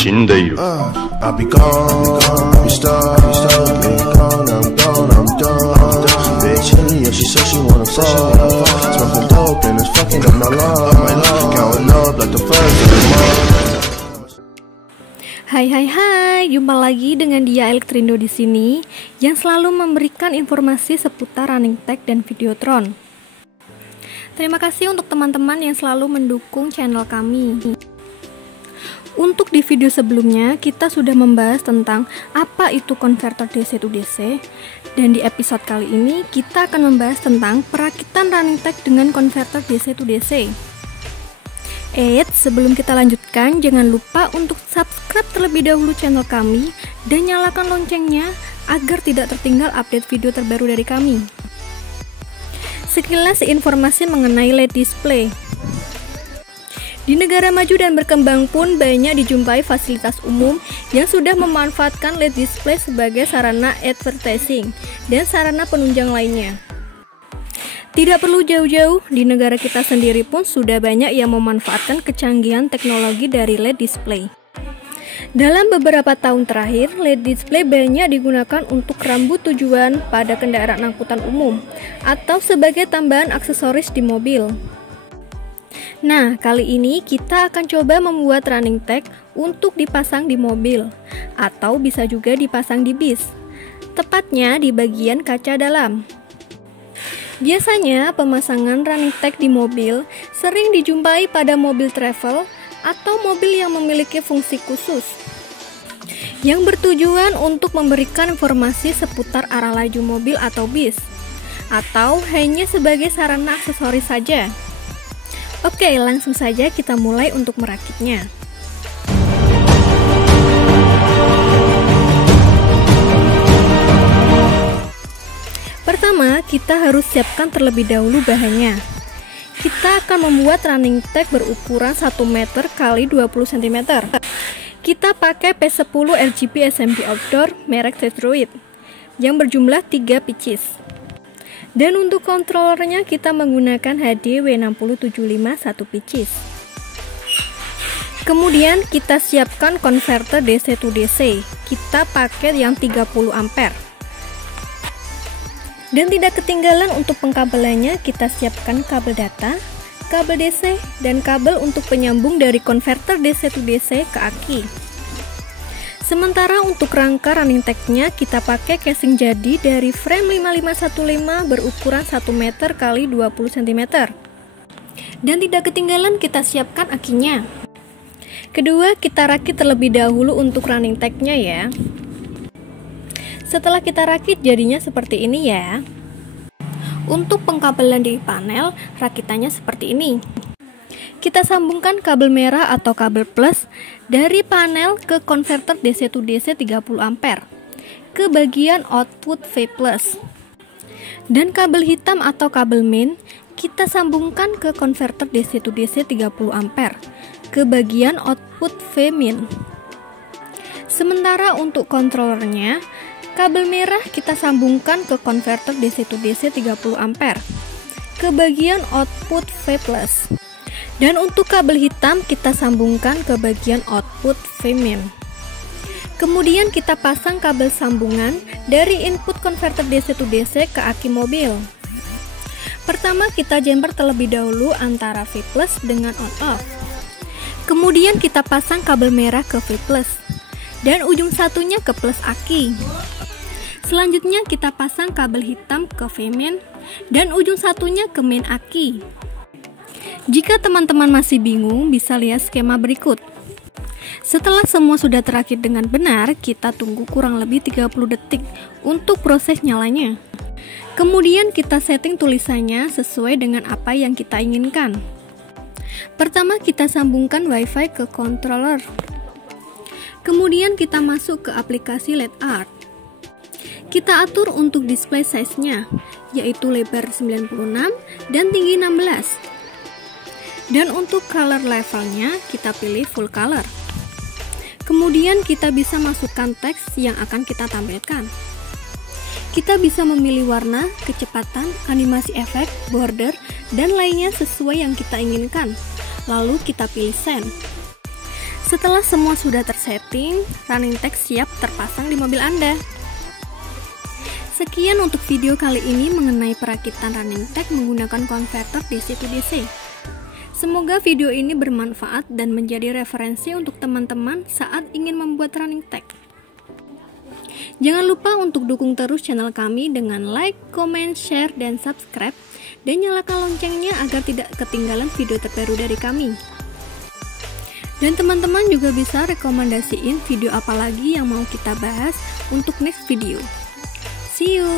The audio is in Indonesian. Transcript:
死んでいる。 I'll be gone, I'll be stuck, gone, I'm done. Bitch, yeah, she said she wanna fuck. Smoking dope and it's fucking up my lungs. Counting up like the first of the month. Hai, jumpa lagi dengan Dia Elektrindo di sini yang selalu memberikan informasi seputar running tech dan Videotron. Terima kasih untuk teman-teman yang selalu mendukung channel kami. Untuk di video sebelumnya kita sudah membahas tentang apa itu konverter DC to DC, dan di episode kali ini kita akan membahas tentang perakitan running tech dengan konverter DC to DC. Sebelum kita lanjutkan, jangan lupa untuk subscribe terlebih dahulu channel kami dan nyalakan loncengnya agar tidak tertinggal update video terbaru dari kami. Sekilas informasi mengenai LED display. Di negara maju dan berkembang pun banyak dijumpai fasilitas umum yang sudah memanfaatkan LED display sebagai sarana advertising dan sarana penunjang lainnya. Tidak perlu jauh-jauh, di negara kita sendiri pun sudah banyak yang memanfaatkan kecanggihan teknologi dari LED display. Dalam beberapa tahun terakhir, LED display banyak digunakan untuk rambu tujuan pada kendaraan angkutan umum atau sebagai tambahan aksesoris di mobil. Nah, kali ini kita akan coba membuat running tech untuk dipasang di mobil atau bisa juga dipasang di bis, tepatnya di bagian kaca dalam. Biasanya pemasangan running tech di mobil sering dijumpai pada mobil travel atau mobil yang memiliki fungsi khusus yang bertujuan untuk memberikan informasi seputar arah laju mobil atau bis, atau hanya sebagai sarana aksesoris saja. Oke, langsung saja kita mulai untuk merakitnya. Pertama, kita harus siapkan terlebih dahulu bahannya. Kita akan membuat running tech berukuran 1 meter x 20 cm. Kita pakai P10 RGB SMP Outdoor merek Tetroid yang berjumlah 3 pieces. Dan untuk kontrolernya kita menggunakan HD W6075 1 pieces. Kemudian kita siapkan konverter DC to DC. Kita pakai yang 30 ampere. Dan tidak ketinggalan untuk pengkabelannya kita siapkan kabel data, kabel DC, dan kabel untuk penyambung dari konverter DC to DC ke aki. Sementara untuk rangka running tech-nya kita pakai casing jadi dari frame 5515 berukuran 1 meter x 20 cm. Dan tidak ketinggalan kita siapkan akinya. Kedua, kita rakit terlebih dahulu untuk running tech-nya ya. Setelah kita rakit jadinya seperti ini ya. Untuk pengkabelan di panel, rakitannya seperti ini. Kita sambungkan kabel merah atau kabel plus dari panel ke konverter DC to DC 30 ampere ke bagian output V+. Dan kabel hitam atau kabel main kita sambungkan ke konverter DC to DC 30 ampere ke bagian output V min. Sementara untuk kontrolernya, kabel merah kita sambungkan ke konverter DC to DC 30 ampere ke bagian output V+. Dan untuk kabel hitam kita sambungkan ke bagian output V min. Kemudian kita pasang kabel sambungan dari input konverter DC to DC ke aki mobil. Pertama kita jumper terlebih dahulu antara V+ dengan on off. Kemudian kita pasang kabel merah ke V+ dan ujung satunya ke plus aki. Selanjutnya kita pasang kabel hitam ke V min dan ujung satunya ke main aki. Jika teman-teman masih bingung, bisa lihat skema berikut. Setelah semua sudah terakit dengan benar, kita tunggu kurang lebih 30 detik untuk proses nyalanya. Kemudian kita setting tulisannya sesuai dengan apa yang kita inginkan. Pertama kita sambungkan WiFi ke controller. Kemudian kita masuk ke aplikasi LED Art. Kita atur untuk display size-nya, yaitu lebar 96 dan tinggi 16. Dan untuk color levelnya, kita pilih full color. Kemudian kita bisa masukkan teks yang akan kita tampilkan. Kita bisa memilih warna, kecepatan, animasi efek, border, dan lainnya sesuai yang kita inginkan. Lalu kita pilih send. Setelah semua sudah tersetting, running tag siap terpasang di mobil Anda. Sekian untuk video kali ini mengenai perakitan running tag menggunakan konverter DC to DC. Semoga video ini bermanfaat dan menjadi referensi untuk teman-teman saat ingin membuat running tag. Jangan lupa untuk dukung terus channel kami dengan like, comment, share, dan subscribe, dan nyalakan loncengnya agar tidak ketinggalan video terbaru dari kami. Dan teman-teman juga bisa rekomendasiin video apa lagi yang mau kita bahas untuk next video. See you!